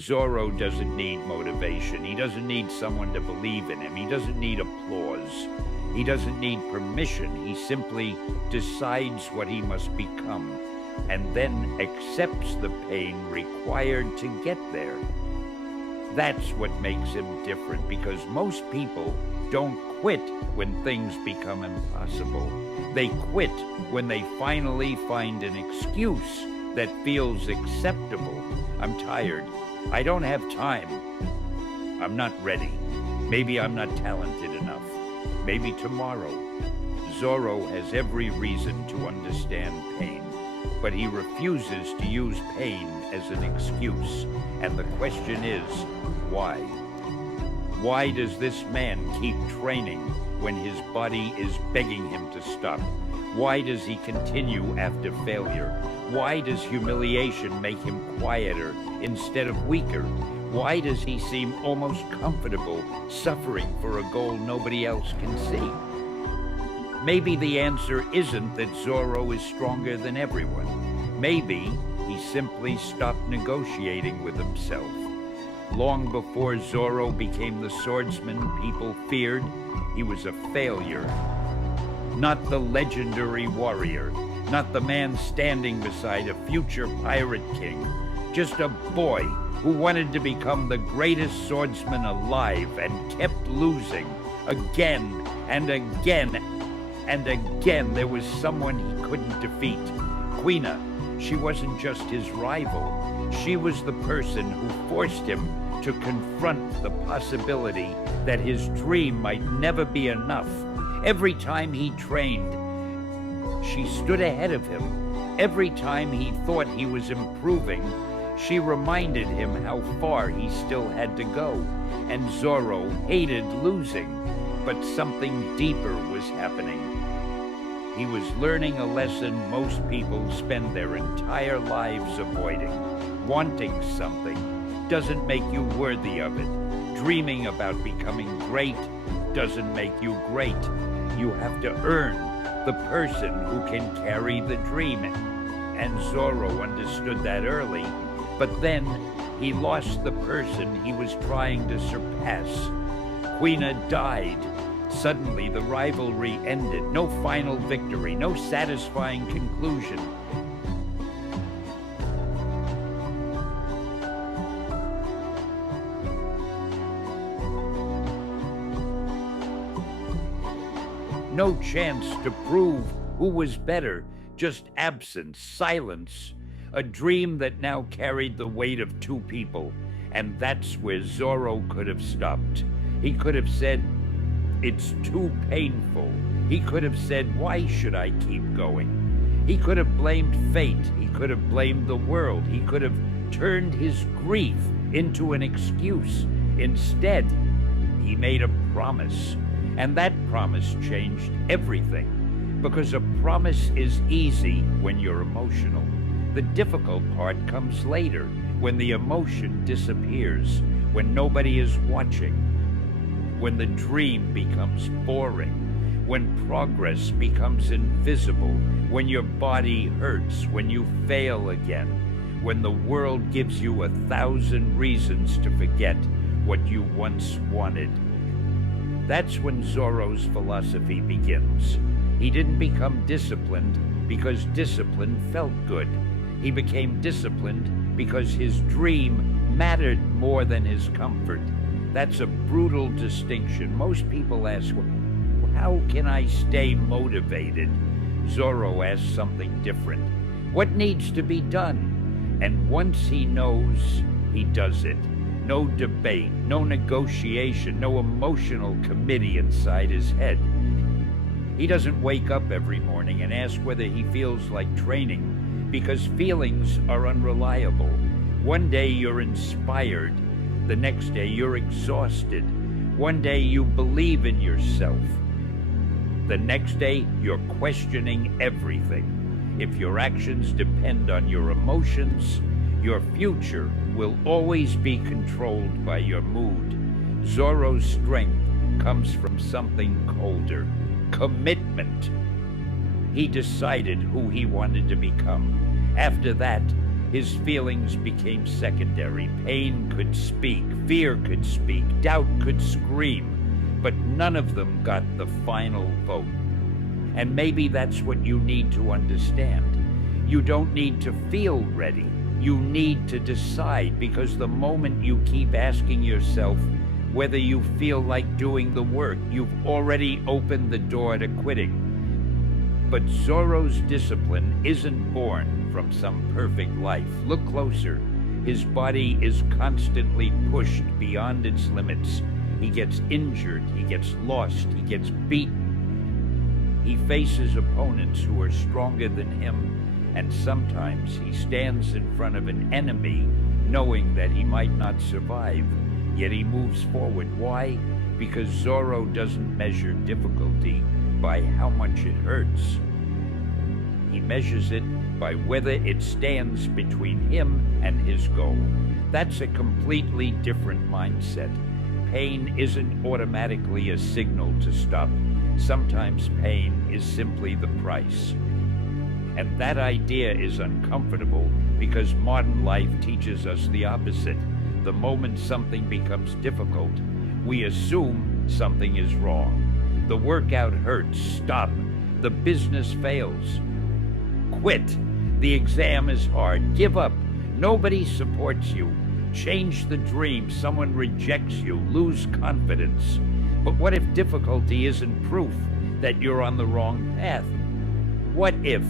Zoro doesn't need motivation. He doesn't need someone to believe in him. He doesn't need applause. He doesn't need permission. He simply decides what he must become and then accepts the pain required to get there. That's what makes him different, because most people don't quit when things become impossible. They quit when they finally find an excuse that feels acceptable. I'm tired. I don't have time. I'm not ready. Maybe I'm not talented enough. Maybe tomorrow. Zoro has every reason to understand pain, but he refuses to use pain as an excuse. And the question is, why? Why does this man keep training when his body is begging him to stop? Why does he continue after failure? Why does humiliation make him quieter instead of weaker? Why does he seem almost comfortable suffering for a goal nobody else can see? Maybe the answer isn't that Zoro is stronger than everyone. Maybe he simply stopped negotiating with himself. Long before Zoro became the swordsman people feared, he was a failure. Not the legendary warrior, not the man standing beside a future pirate king, just a boy who wanted to become the greatest swordsman alive and kept losing again and again and again. There was someone he couldn't defeat. Quina, she wasn't just his rival. She was the person who forced him to confront the possibility that his dream might never be enough. Every time he trained, she stood ahead of him. Every time he thought he was improving, she reminded him how far he still had to go. And Zoro hated losing, but something deeper was happening. He was learning a lesson most people spend their entire lives avoiding. Wanting something doesn't make you worthy of it. Dreaming about becoming great doesn't make you great. You have to earn the person who can carry the dream. And Zoro understood that early, but then he lost the person he was trying to surpass. Quina died. Suddenly the rivalry ended. No final victory, no satisfying conclusion. No chance to prove who was better, just absence, silence, a dream that now carried the weight of two people. And that's where Zoro could have stopped. He could have said, "It's too painful." He could have said, "Why should I keep going?" He could have blamed fate. He could have blamed the world. He could have turned his grief into an excuse. Instead, he made a promise. And that promise changed everything, because a promise is easy when you're emotional. The difficult part comes later, when the emotion disappears, when nobody is watching, when the dream becomes boring, when progress becomes invisible, when your body hurts, when you fail again, when the world gives you 1,000 reasons to forget what you once wanted. That's when Zoro's philosophy begins. He didn't become disciplined because discipline felt good. He became disciplined because his dream mattered more than his comfort. That's a brutal distinction. Most people ask, how can I stay motivated? Zoro asks something different. What needs to be done? And once he knows, he does it. No debate, no negotiation, no emotional committee inside his head. He doesn't wake up every morning and ask whether he feels like training, because feelings are unreliable. One day you're inspired, the next day you're exhausted. One day you believe in yourself. The next day you're questioning everything. If your actions depend on your emotions, your future will always be controlled by your mood. Zoro's strength comes from something colder: commitment. He decided who he wanted to become. After that, His feelings became secondary. Pain could speak, fear could speak, doubt could scream, but none of them got the final vote. And maybe that's what you need to understand. You don't need to feel ready. You need to decide, because the moment you keep asking yourself whether you feel like doing the work, you've already opened the door to quitting. But Zoro's discipline isn't born from some perfect life. Look closer. His body is constantly pushed beyond its limits. He gets injured, he gets lost, he gets beaten. He faces opponents who are stronger than him, and sometimes he stands in front of an enemy knowing that he might not survive, yet he moves forward. Why? Because Zoro doesn't measure difficulty by how much it hurts. He measures it by whether it stands between him and his goal. That's a completely different mindset. Pain isn't automatically a signal to stop. Sometimes pain is simply the price. And that idea is uncomfortable because modern life teaches us the opposite. The moment something becomes difficult, we assume something is wrong. The workout hurts, stop. The business fails, quit. The exam is hard, give up. Nobody supports you. Change the dream, someone rejects you, lose confidence. But what if difficulty isn't proof that you're on the wrong path? What if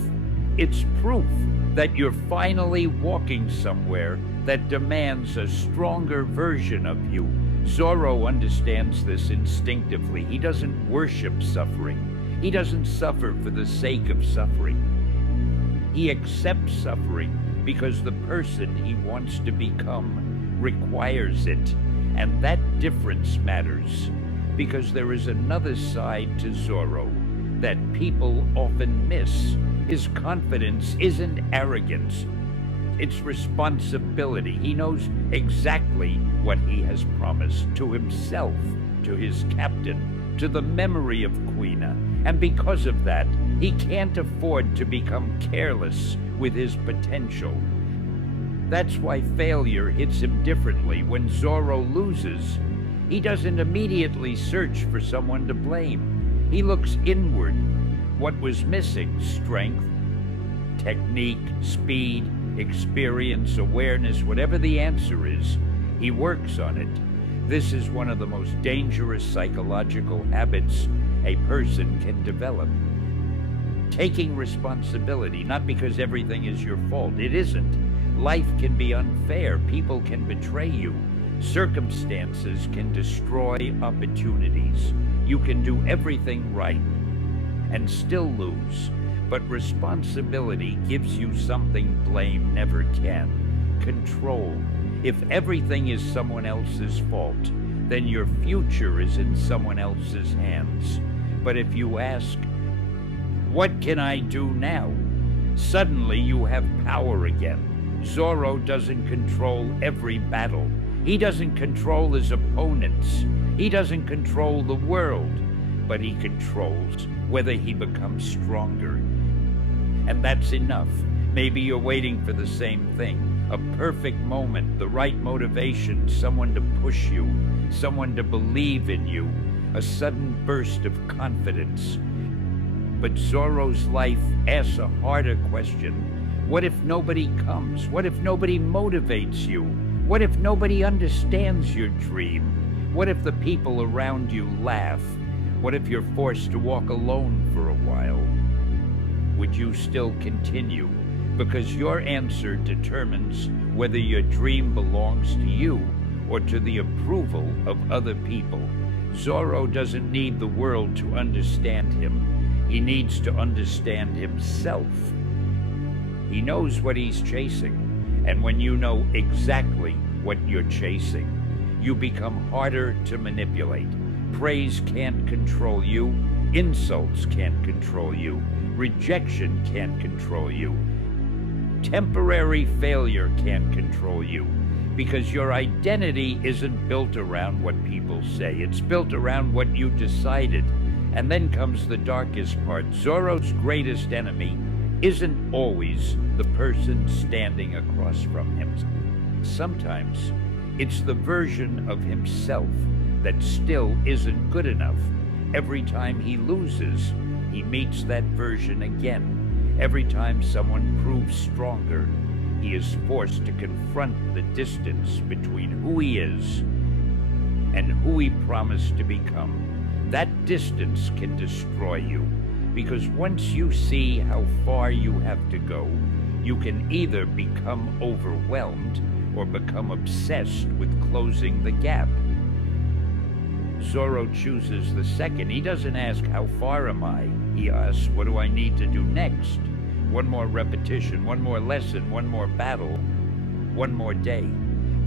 it's proof that you're finally walking somewhere that demands a stronger version of you? Zoro understands this instinctively. He doesn't worship suffering. He doesn't suffer for the sake of suffering. He accepts suffering because the person he wants to become requires it. And that difference matters, because there is another side to Zoro that people often miss. His confidence isn't arrogance. It's responsibility. He knows exactly what he has promised to himself, to his captain, to the memory of Quina. And because of that, he can't afford to become careless with his potential. That's why failure hits him differently. When Zoro loses, he doesn't immediately search for someone to blame. He looks inward. What was missing? Strength, technique, speed, experience, awareness, whatever the answer is, he works on it. This is one of the most dangerous psychological habits a person can develop. Taking responsibility, not because everything is your fault. It isn't. Life can be unfair. People can betray you. Circumstances can destroy opportunities. You can do everything right and still lose. But responsibility gives you something blame never can: control. If everything is someone else's fault, then your future is in someone else's hands. But if you ask, what can I do now? Suddenly you have power again. Zoro doesn't control every battle. He doesn't control his opponents. He doesn't control the world, but he controls whether he becomes stronger. And that's enough. Maybe you're waiting for the same thing. A perfect moment, the right motivation, someone to push you, someone to believe in you, a sudden burst of confidence. But Zoro's life asks a harder question. What if nobody comes? What if nobody motivates you? What if nobody understands your dream? What if the people around you laugh? What if you're forced to walk alone for a while? Would you still continue? Because your answer determines whether your dream belongs to you or to the approval of other people. Zoro doesn't need the world to understand him. He needs to understand himself. He knows what he's chasing, and when you know exactly what you're chasing, you become harder to manipulate. Praise can't control you. Insults can't control you. Rejection can't control you. Temporary failure can't control you, because your identity isn't built around what people say. It's built around what you decided. And then comes the darkest part. Zoro's greatest enemy isn't always the person standing across from him. Sometimes it's the version of himself that still isn't good enough. Every time he loses, he meets that version again. Every time someone proves stronger, he is forced to confront the distance between who he is and who he promised to become. That distance can destroy you, because once you see how far you have to go, you can either become overwhelmed or become obsessed with closing the gap. Zoro chooses the second. He doesn't ask, how far am I? He asks, what do I need to do next? One more repetition, one more lesson, one more battle, one more day.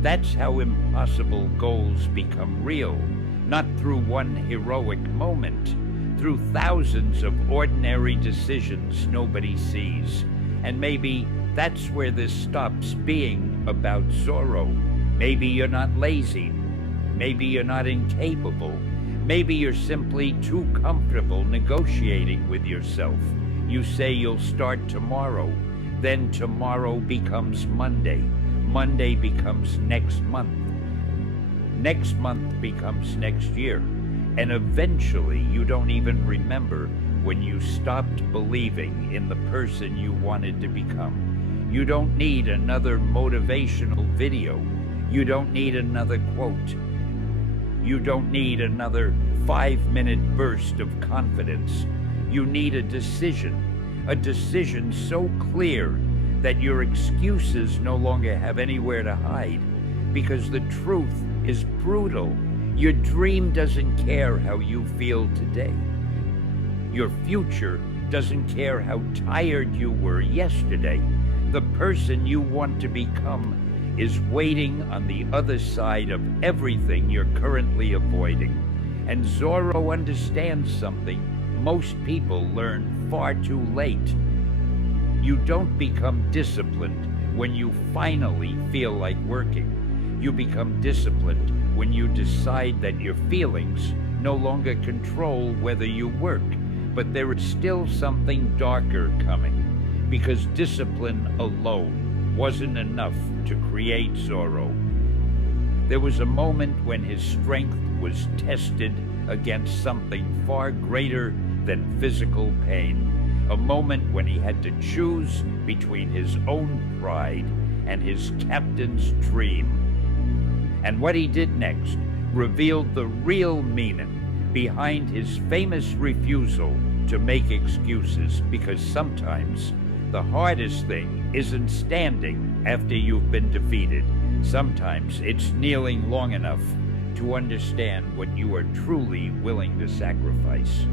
That's how impossible goals become real. Not through one heroic moment, through thousands of ordinary decisions nobody sees. And maybe that's where this stops being about Zoro. Maybe you're not lazy. Maybe you're not incapable. Maybe you're simply too comfortable negotiating with yourself. You say you'll start tomorrow. Then tomorrow becomes Monday. Monday becomes next month. Next month becomes next year. And eventually you don't even remember when you stopped believing in the person you wanted to become. You don't need another motivational video. You don't need another quote. You don't need another 5-minute burst of confidence. You need a decision so clear that your excuses no longer have anywhere to hide, because the truth is brutal. Your dream doesn't care how you feel today. Your future doesn't care how tired you were yesterday. The person you want to become is waiting on the other side of everything you're currently avoiding. And Zoro understands something most people learn far too late. You don't become disciplined when you finally feel like working. You become disciplined when you decide that your feelings no longer control whether you work. But there is still something darker coming, because discipline alone wasn't enough to create Zoro. There was a moment when his strength was tested against something far greater than physical pain. A moment when he had to choose between his own pride and his captain's dream. And what he did next revealed the real meaning behind his famous refusal to make excuses, because sometimes the hardest thing isn't standing after you've been defeated. Sometimes it's kneeling long enough to understand what you are truly willing to sacrifice.